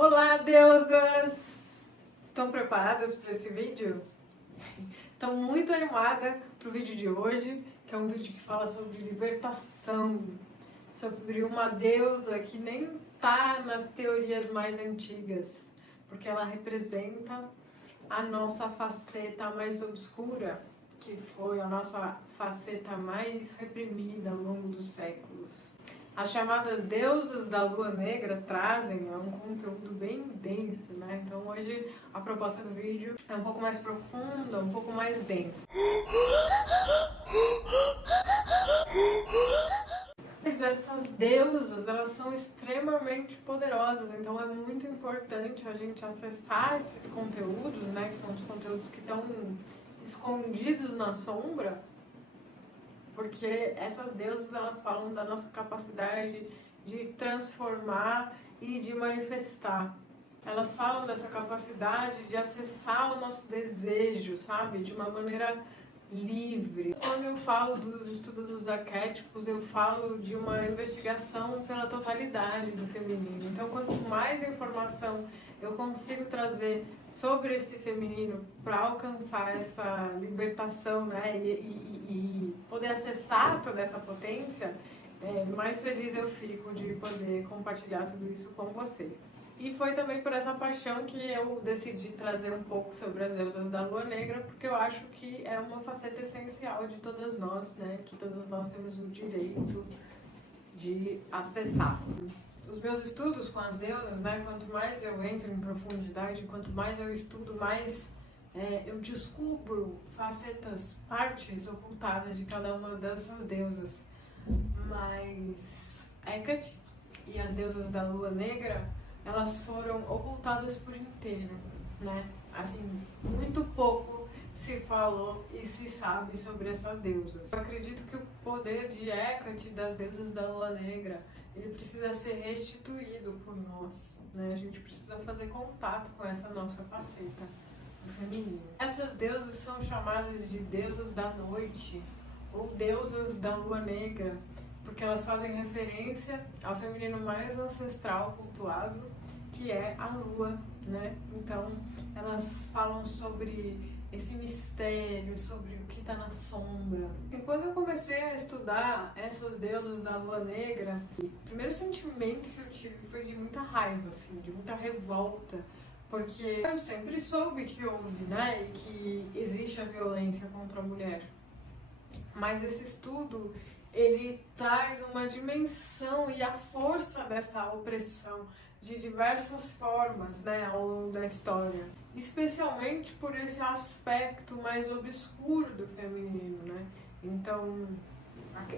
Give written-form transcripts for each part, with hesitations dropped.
Olá, deusas! Estão preparadas para esse vídeo? Estou muito animada para o vídeo de hoje, que é um vídeo que fala sobre libertação, sobre uma deusa que nem está nas teorias mais antigas, porque ela representa a nossa faceta mais obscura, que foi a nossa faceta mais reprimida ao longo dos séculos. As chamadas deusas da lua negra trazem um conteúdo bem denso, né? Então hoje a proposta do vídeo é um pouco mais profunda, um pouco mais densa. Mas essas deusas, elas são extremamente poderosas, então é muito importante a gente acessar esses conteúdos, né? Que são os conteúdos que estão escondidos na sombra, porque essas deusas, elas falam da nossa capacidade de transformar e de manifestar. Elas falam dessa capacidade de acessar o nosso desejo, sabe? De uma maneira livre. Quando eu falo do estudo dos arquétipos, eu falo de uma investigação pela totalidade do feminino. Então, quanto mais informação eu consigo trazer sobre esse feminino para alcançar essa libertação, né, e poder acessar toda essa potência, mais feliz eu fico de poder compartilhar tudo isso com vocês. E foi também por essa paixão que eu decidi trazer um pouco sobre as deusas da Lua Negra, porque eu acho que é uma faceta essencial de todas nós, né, que todas nós temos o direito de acessar. Os meus estudos com as deusas, né, quanto mais eu entro em profundidade, quanto mais eu estudo, mais eu descubro facetas, partes ocultadas de cada uma dessas deusas. Mas Hecate e as deusas da Lua Negra, elas foram ocultadas por inteiro, né? Assim, muito pouco se falou e se sabe sobre essas deusas. Eu acredito que o poder de Hecate, das deusas da Lua Negra, ele precisa ser restituído por nós, né? A gente precisa fazer contato com essa nossa faceta do feminino. Essas deusas são chamadas de deusas da noite ou deusas da Lua Negra, porque elas fazem referência ao feminino mais ancestral cultuado, que é a lua, né? Então, elas falam sobre esse mistério, sobre o que está na sombra. E quando eu comecei a estudar essas deusas da Lua Negra, o primeiro sentimento que eu tive foi de muita raiva, assim, de muita revolta, porque eu sempre soube que houve, né? E que existe a violência contra a mulher. Mas esse estudo, ele traz uma dimensão e a força dessa opressão de diversas formas, né, ao longo da história, especialmente por esse aspecto mais obscuro do feminino, né? Então,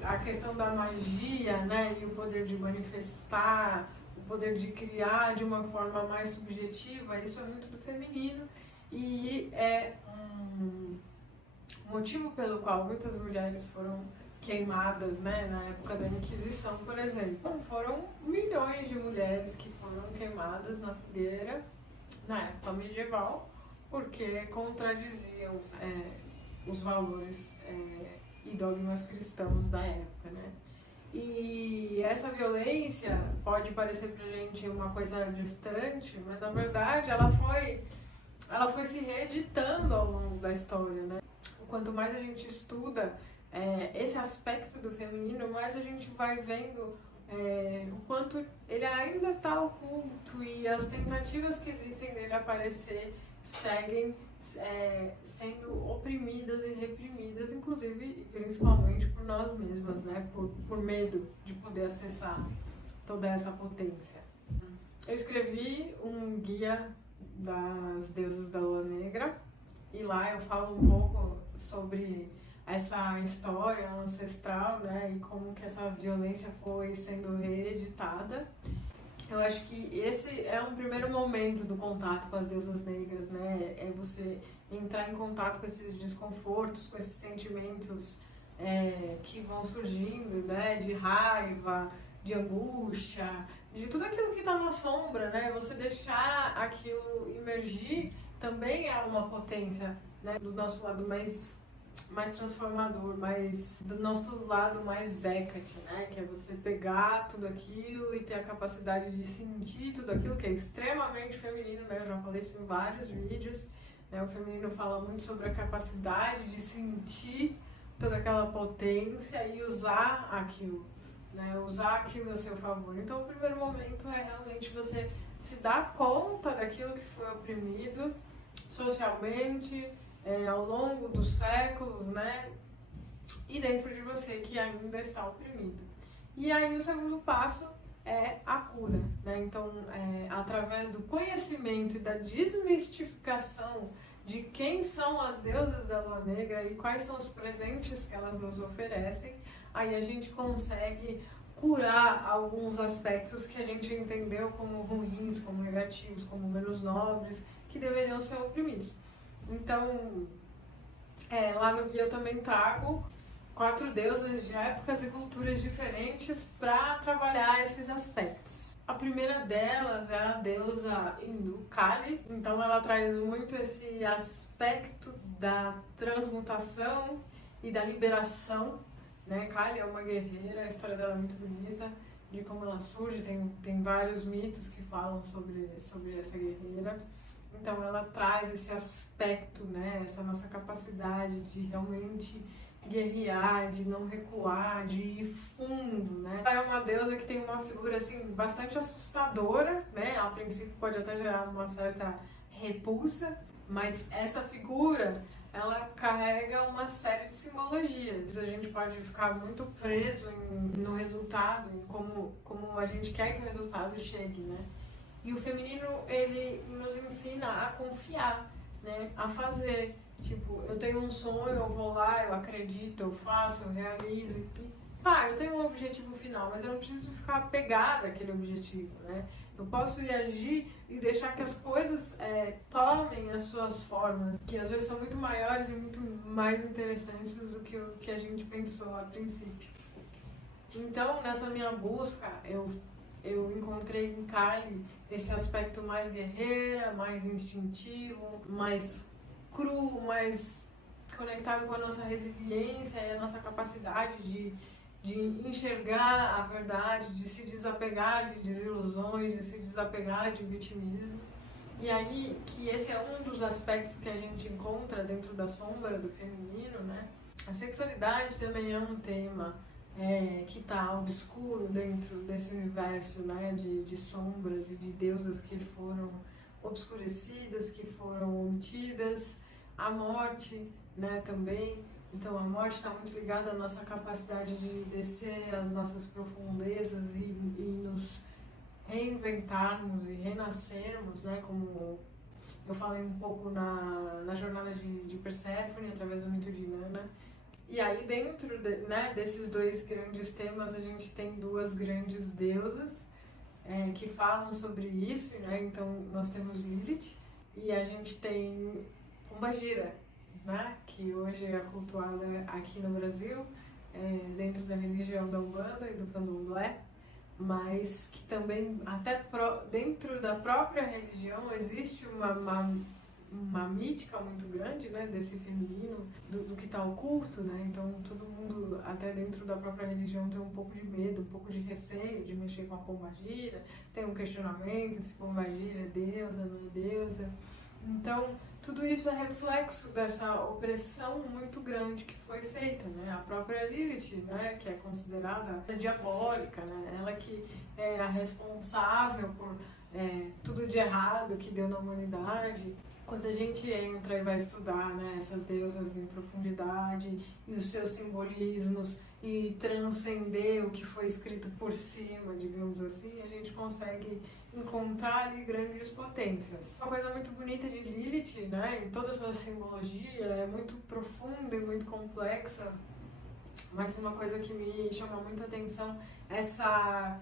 a questão da magia, né, e o poder de manifestar, o poder de criar de uma forma mais subjetiva, isso é muito do feminino e é um motivo pelo qual muitas mulheres foram queimadas, né, na época da Inquisição, por exemplo. Então, foram milhões de mulheres que foram queimadas na fogueira na época medieval, porque contradiziam os valores e dogmas cristãos da época, né? E essa violência pode parecer pra gente uma coisa distante, mas na verdade ela foi se reeditando ao longo da história, né? Quanto mais a gente estuda esse aspecto do feminino, mais a gente vai vendo o quanto ele ainda está oculto e as tentativas que existem dele aparecer seguem sendo oprimidas e reprimidas, inclusive e principalmente por nós mesmas, né? Por medo de poder acessar toda essa potência. Eu escrevi um guia das deusas da Lua Negra e lá eu falo um pouco sobre essa história ancestral, né, e como que essa violência foi sendo reeditada. Eu acho que esse é um primeiro momento do contato com as deusas negras, né, é você entrar em contato com esses desconfortos, com esses sentimentos que vão surgindo, né, de raiva, de angústia, de tudo aquilo que está na sombra, né, você deixar aquilo emergir também é uma potência, né, do nosso lado mais mais transformador, mais do nosso lado mais Hecate, né? Que é você pegar tudo aquilo e ter a capacidade de sentir tudo aquilo, que é extremamente feminino, né? Eu já falei isso em vários vídeos, né? O feminino fala muito sobre a capacidade de sentir toda aquela potência e usar aquilo, né? Usar aquilo a seu favor. Então, o primeiro momento é realmente você se dar conta daquilo que foi oprimido socialmente, ao longo dos séculos, né? E dentro de você que ainda está oprimido. E aí o segundo passo é a cura, né? Então, através do conhecimento e da desmistificação de quem são as deusas da Lua Negra e quais são os presentes que elas nos oferecem, aí a gente consegue curar alguns aspectos que a gente entendeu como ruins, como negativos, como menos nobres, que deveriam ser oprimidos. Então, lá no guia eu também trago 4 deusas de épocas e culturas diferentes para trabalhar esses aspectos. A primeira delas é a deusa hindu Kali, então ela traz muito esse aspecto da transmutação e da liberação, né? Kali é uma guerreira, a história dela é muito bonita, de como ela surge, tem vários mitos que falam sobre essa guerreira. Então ela traz esse aspecto, né, essa nossa capacidade de realmente guerrear, de não recuar, de ir fundo, né? Ela é uma deusa que tem uma figura assim bastante assustadora, né? A princípio pode até gerar uma certa repulsa, mas essa figura ela carrega uma série de simbologias. A gente pode ficar muito preso no resultado, em como a gente quer que o resultado chegue, né? E o feminino, ele nos ensina a confiar, né? A fazer. Tipo, eu tenho um sonho, eu vou lá, eu acredito, eu faço, eu realizo. E, eu tenho um objetivo final, mas eu não preciso ficar apegada àquele objetivo, né? Eu posso ir agir e deixar que as coisas tomem as suas formas, que às vezes são muito maiores e muito mais interessantes do que o que a gente pensou a princípio. Então, nessa minha busca, eu encontrei em Kali esse aspecto mais guerreira, mais instintivo, mais cru, mais conectado com a nossa resiliência e a nossa capacidade de enxergar a verdade, de se desapegar de desilusões, de se desapegar de vitimismo. E aí, que esse é um dos aspectos que a gente encontra dentro da sombra do feminino, né? A sexualidade também é um tema que está obscuro dentro desse universo, né, de sombras e de deusas que foram obscurecidas, que foram omitidas. A morte, né, também. Então a morte está muito ligada à nossa capacidade de descer às nossas profundezas e nos reinventarmos e renascermos, né, como eu falei um pouco na jornada de Perséfone, através do mito de Inanna. E aí dentro desses 2 grandes temas a gente tem 2 grandes deusas que falam sobre isso, né? Então nós temos Lilith e a gente tem Pombagira, né? Que hoje é cultuada aqui no Brasil, dentro da religião da Umbanda e do Candomblé, mas que também até dentro da própria religião existe uma mítica muito grande, né, desse feminino, do que está oculto, né? Então todo mundo, até dentro da própria religião, tem um pouco de medo, um pouco de receio de mexer com a Pombagira, tem um questionamento se Pombagira é deusa, não é deusa. Então tudo isso é reflexo dessa opressão muito grande que foi feita, né? A própria Lilith, né, que é considerada diabólica, né? Ela que é a responsável por tudo de errado que deu na humanidade. Quando a gente entra e vai estudar, né, essas deusas em profundidade e os seus simbolismos e transcender o que foi escrito por cima, digamos assim, a gente consegue encontrar ali grandes potências. Uma coisa muito bonita de Lilith, né, em toda a sua simbologia, é muito profunda e muito complexa, mas uma coisa que me chama muita atenção é essa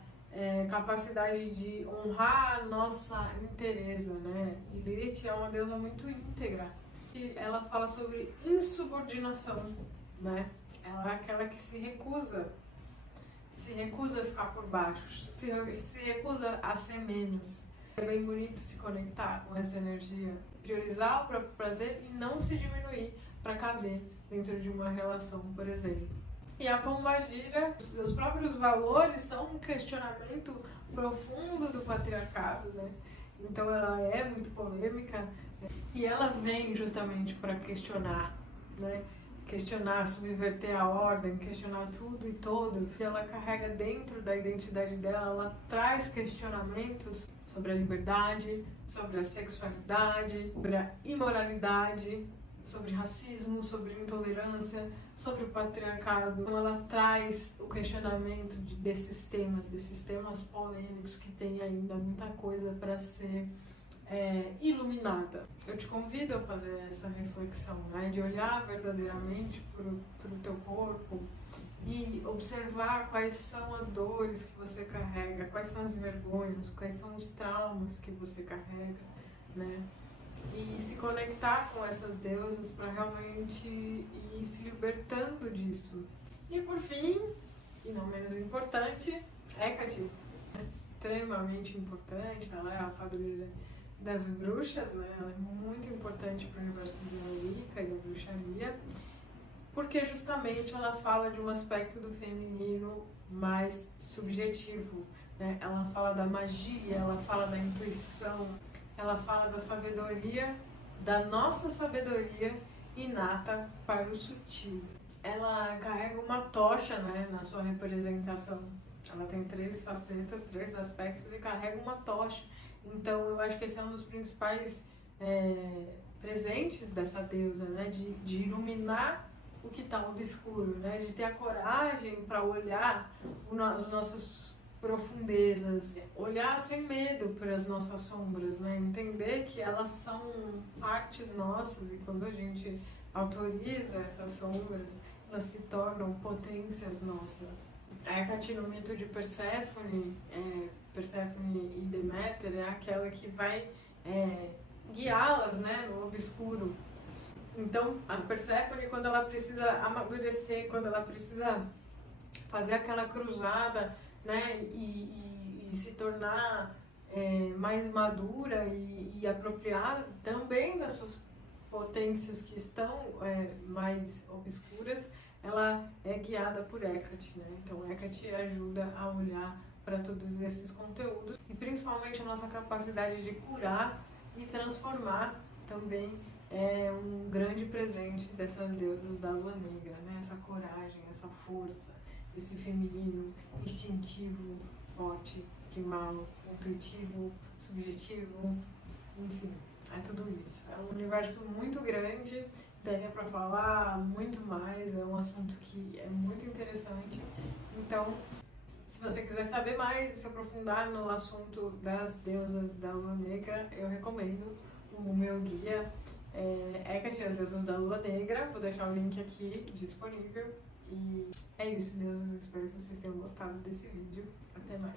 capacidade de honrar a nossa inteireza, né? Lilith é uma deusa muito íntegra. E ela fala sobre insubordinação, né? Ela é aquela que se recusa a ficar por baixo, se recusa a ser menos, É bem bonito se conectar com essa energia, priorizar o próprio prazer e não se diminuir para caber dentro de uma relação, por exemplo. E a Pombagira, os próprios valores são um questionamento profundo do patriarcado, né? Então ela é muito polêmica, né? E ela vem justamente para questionar, né? Questionar, subverter a ordem, questionar tudo e todos. E ela carrega dentro da identidade dela, ela traz questionamentos sobre a liberdade, sobre a sexualidade, sobre a imoralidade, sobre racismo, sobre intolerância, sobre o patriarcado. Então ela traz o questionamento desses temas polêmicos que tem ainda muita coisa para ser iluminada. Eu te convido a fazer essa reflexão, né? De olhar verdadeiramente para o teu corpo e observar quais são as dores que você carrega, quais são as vergonhas, quais são os traumas que você carrega, né? E se conectar com essas deusas para realmente ir se libertando disso. E por fim, e não menos importante, Hecate. Extremamente importante, ela é a padroeira das bruxas, né? Ela é muito importante para o universo da Wicca e da bruxaria, porque justamente ela fala de um aspecto do feminino mais subjetivo, né? Ela fala da magia, ela fala da intuição, ela fala da sabedoria, da nossa sabedoria inata para o sutil. Ela carrega uma tocha, né, na sua representação. Ela tem 3 facetas, 3 aspectos e carrega uma tocha. Então eu acho que esse é um dos principais presentes dessa deusa, né, de iluminar o que está obscuro, né, de ter a coragem para olhar as nossas profundezas, olhar sem medo para as nossas sombras, né? Entender que elas são partes nossas e quando a gente autoriza essas sombras, elas se tornam potências nossas. A Hecate no mito de Perséfone, Perséfone e Deméter é aquela que vai guiá-las, né, no obscuro. Então, a Perséfone, quando ela precisa amadurecer, quando ela precisa fazer aquela cruzada, né, e se tornar mais madura e apropriada também das suas potências que estão mais obscuras, ela é guiada por Hecate, né? Então Hecate ajuda a olhar para todos esses conteúdos e principalmente a nossa capacidade de curar e transformar também é um grande presente dessas deusas da lua negra, né? Essa coragem, essa força, esse feminino instintivo, forte, primal, intuitivo, subjetivo, enfim, é tudo isso. É um universo muito grande, daria para falar muito mais, é um assunto que é muito interessante. Então, se você quiser saber mais e se aprofundar no assunto das deusas da lua negra, eu recomendo o meu guia Hecate, as deusas da lua negra. Vou deixar o link aqui disponível. E é isso, deuses. Espero que vocês tenham gostado desse vídeo. Até mais.